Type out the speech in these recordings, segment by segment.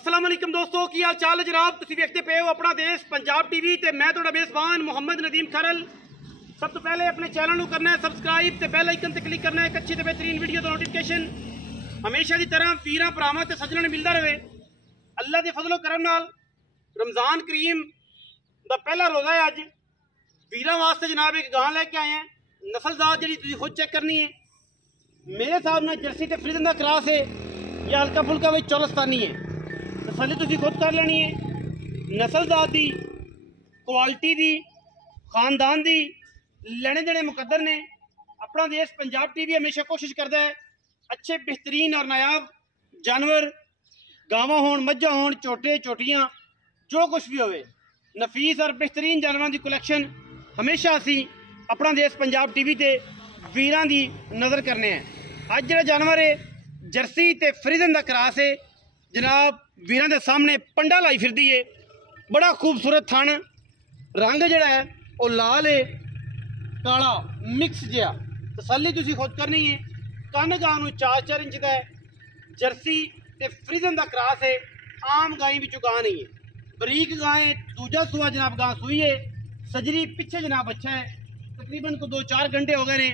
अस्सलाम वालेकुम दोस्तों, की हाल चाल है जनाब। तुसीं देखते पे हो अपना देश पंजाब टीवी ते मैं तुहाडा मेज़बान मुहम्मद नदीम खरल। सब तो पहले अपने चैनल को करना है सबसक्राइब ते बेल आइकन ते क्लिक करना है। एक अच्छी ते बेहतरीन वीडियो का नोटिफिकेशन हमेशा की तरह वीरां भरावां ते सज्जणां नूं मिलदा रहे। अल्लाह के फजलो करम नाल रमज़ान करीम दा पहला रोज़ा है। अज वीरां वास्ते जनाब एक गां लैके आए हैं, नस्लजात जी तुसीं खुद चेक करनी है। मेरे हिसाब नाल जर्सी ते फ्रीजन दा क्रॉस है या हल्का फुल्का विच चौलस्तानी है। तसल्ली तुसीं खुद कर लेनी है। नस्लजात दी, क्वालिटी दी, खानदान दी लेने देने मुकद्दर ने। अपना देश पंजाब टीवी हमेशा कोशिश करता है अच्छे बेहतरीन और नायाब जानवर, गावां होण, मज्झां होण, झोटे झोटियां, जो कुछ भी होवे, नफीस और बेहतरीन जानवरों की कलैक्शन हमेशा असी अपना देश पंजाब टीवी ते वीरां दी नज़र करने हैं। अज जिहड़ा जानवर है जर्सी ते फ्रीजन दा क्रॉस है जनाब, वीरां दे सामने पंडा लाई फिरदी है। बड़ा खूबसूरत थन, रंग जिहड़ा है वो लाल है काला मिक्स जिहा। तसल्ली तुसीं खुद करनी है। कन्न गां नूं 4-4 इंच दा है। जर्सी ते फ्रीजन दा क्रॉस है। आम गाई विचों गां नहीं है, बरीक गां है। दूजा सूआ जनाब गां सूई है। सजरी पिछे जनाब अच्छा है। तकरीबन को 2-4 घंटे हो गए ने।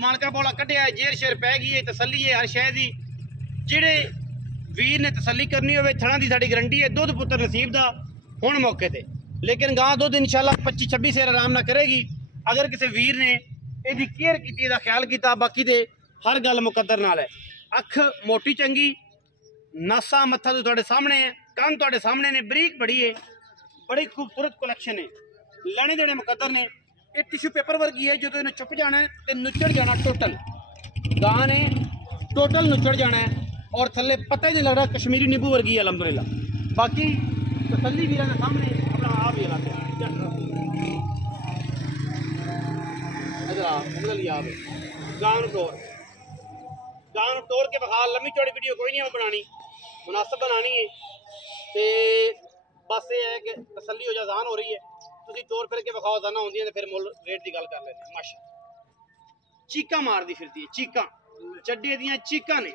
मालका बोला कटिया है, जेर शेर पै गई है। तसल्ली है हर शय दी। जिहड़े वीर ने तसल्ली करनी होवे, थणा दी साडी गारंटी है। दुध पुत्र नसीब दा हुण मौके ते, लेकिन गां दुध इंशाल्लाह 25-26 सेर आराम ना करेगी अगर किसी वीर ने इहदी केयर कीती, इहदा ख्याल कीता। बाकी ते हर गल मुकद्दर नाल है। अख मोटी चंगी, नासा मत्था तो तुहाडे सामने है, कंन तुहाडे सामने ने, बरीक बड़ी है, बड़ी खूबसूरत कलैक्शन है। लेने देने मुकद्दर ने। ये टिश्यू पेपर वर्गी है, जो इन्हें चुप जाना है तो नुचड़ जाना टोटल। गां ने टोटल नुचड़ जाना है और थल्ले पता ही नहीं लग रहा, कश्मीरी नींबू वर्गी है अलहमदुलिल्लाह। बाकी तसल्ली वीरां दे सामने अपना आप ही इलाका गां टोर के बखा। लम्मी चौड़ी वीडियो कोई नहीं बनानी, मुनासिब बनानी है तो बस ये है कि तसल्ली हो जाए, आसान हो रही है। तुसीं टोर फिर के बखाओ जाना होंदी है तो फिर मुल रेट की गल कर लेते। माशा चीका मारदी फिरदी है, चीका चड्डे दियां चीका ने,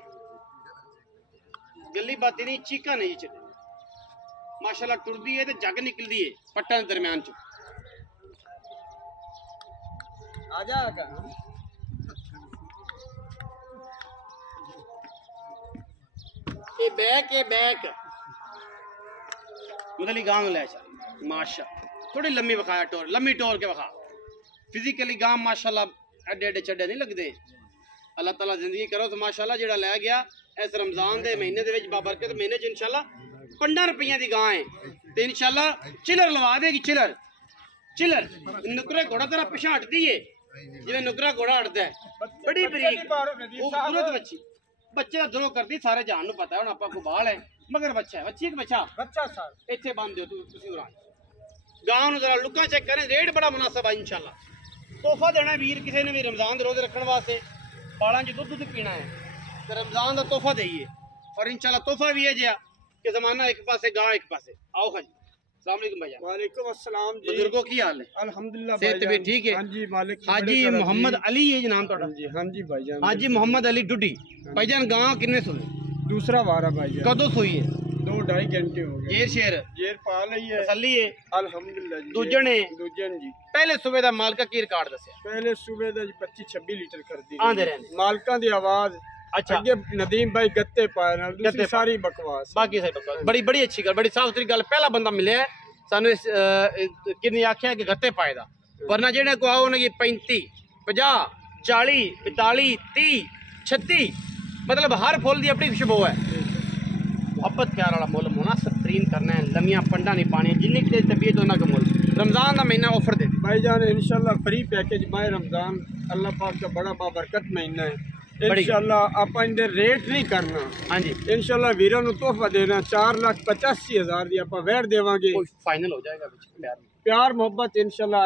गली बाती नहीं, चीका नहीं चले। माशाल्लाह टुरदी है तो जग निकलदी है पट्टा के दरम्यान च। ये बैक मतलब गांव ले चल। माशा थोड़ी लम्मी बखाया टोर, लम्मी टोर के बखा। फिजिकली गांव माशाल्लाह एडे एडे चड्डे नहीं लगते। अल्लाह ताला जिंदगी करो तो माशाल्लाह जेड़ा लै गया इस रमजान के महीने के बाबरकत महीने च इंशाल्लाह 15 रुपये की गां है तो इंशाल्लाह चिलर लवा देगी। चिलर चिलर नुकरा घोड़ा तरह पिछा हटती है जिवें नुकरा घोड़ा हटता है। बड़ी बरीक खूबसूरत बच्ची, बच्चे का द्रोह करती सारे जान नूं पता है। हुण आपां को बाल है मगर बच्चा है, बच्ची एक बच्चा साल इत्थे बंद दिओ तुसीं उरा गां नूं जरा लुक्कां चेक करें। रेट बड़ा मुनासिब है इंशाल्लाह। तोहफा देना वीर किसी ने भी रमजान के रोजे रखने वास्ते, बालां च दुध पीना है तो रमजान का तोहफा देइए। और इंशाल्लाह तोहफा भी है जिया कि जमाना एक पासे गां एक पासे। आओ हाजी, अस्सलाम वालेकुम भाईजान। वालेकुम अस्सलाम जी। बुजुर्गों की हाल है? अल्हम्दुलिल्लाह सेहत तबीयत ठीक है? हाँ जी मालिक। हाजी मोहम्मद अली है नाम तुहाडा? हाँ जी भाईजान। हाजी मोहम्मद अली डुडी। भाईजान गां कितने सुई? दूसरा वारा भाईजान। कदों सुई है? 2-2.5 घंटे हो गए। जेर शेर जेर पा लई है, तसल्ली है अल्हम्दुलिल्लाह जी। दूजन जी। पहले सुबह दा मालका की रिकॉर्ड दस्या? पहले सुबह दा 25-26 लीटर कर दी आंदे रहने मालका दी आवाज। अच्छा अगे नदीम भाई गत्ते पाए ना, दूसरी सारी बकवास। बाकी सही बकवास। बड़ी बड़ी अच्छी गल, बड़ी साफ सुथरी गल। पहला बंदा मिले है सानू इस किन्नी आख्या कि गत्ते पाए दा, वरना जेड़े को आओ उन्हें 35, 50, 40, 45, 30, 36 मतलब हर फुल की अपनी खुशबू है। मोहब्बत प्यार वाला मुल मुनासिब तरीन करना है। लमियां पंडा नहीं पानी, जिन्नी तेज तबीयत उन्ना का मुल। रमजान का महीना ऑफर दे भाईजान इंशाल्लाह फ्री पैकेज माह रमजान अल्लाह पाक का बड़ा बाबरकत महीना है। इंशाल्लाह आप इंदे रेट नहीं करना। हाँ जी इंशाल्लाह वीरों को तोहफा देना 4,85,000 दी आप वेड़ देवांगे। फाइनल हो जाएगा प्यार मोहब्बत इंशाल्लाह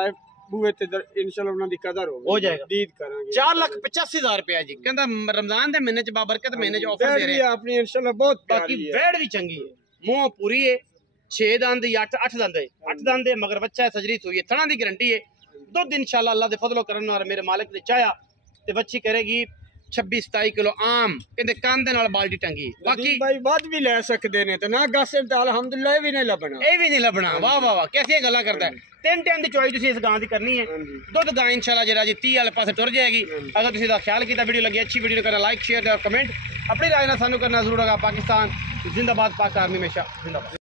बूहे ते इंशाल्लाह उन्हां दी कदर हो जाएगा। दीद करांगे। 4,85,000 रुपया जी कहंदा रमजान दे महीने च बाबरकत महीने च ऑफर दे रहे हैं अपनी इंशाल्लाह बहुत बाकी वेड़ भी चंगी है, मुंह पूरी है, 6 दंद या 8 दंद है, 8 दंद है मगर बच्चा है, सजरी सुई है, थणा दी गारंटी है। दुध इंशाल्लाह अल्लाह दे फजलो करन और मेरे मालिक ने चाया ते बच्ची करेगी 26-27 किलो आम कहते कंध नाल बाल्टी टंगी बाकी भाई वध भी ले सकते ने ते ना गस अल्हम्दुलिल्लाह ये भी नहीं लबना वाह वाह वाह कैसी गल्ला करता है 3 टाइम दी चॉइस तुसी इस गां दी करनी है दुध गां इंशाल्लाह जरा जी 30 वाले पासे टुर जाएगी अगर तुसी दा ख्याल कीता वीडियो लगी अच्छी वीडियो करना लाइक शेयर और कमेंट अपनी राय ना सानू करना जरूर होगा पाकिस्तान जिंदाबाद पाक आर्मी हमेशा जिंदाबाद।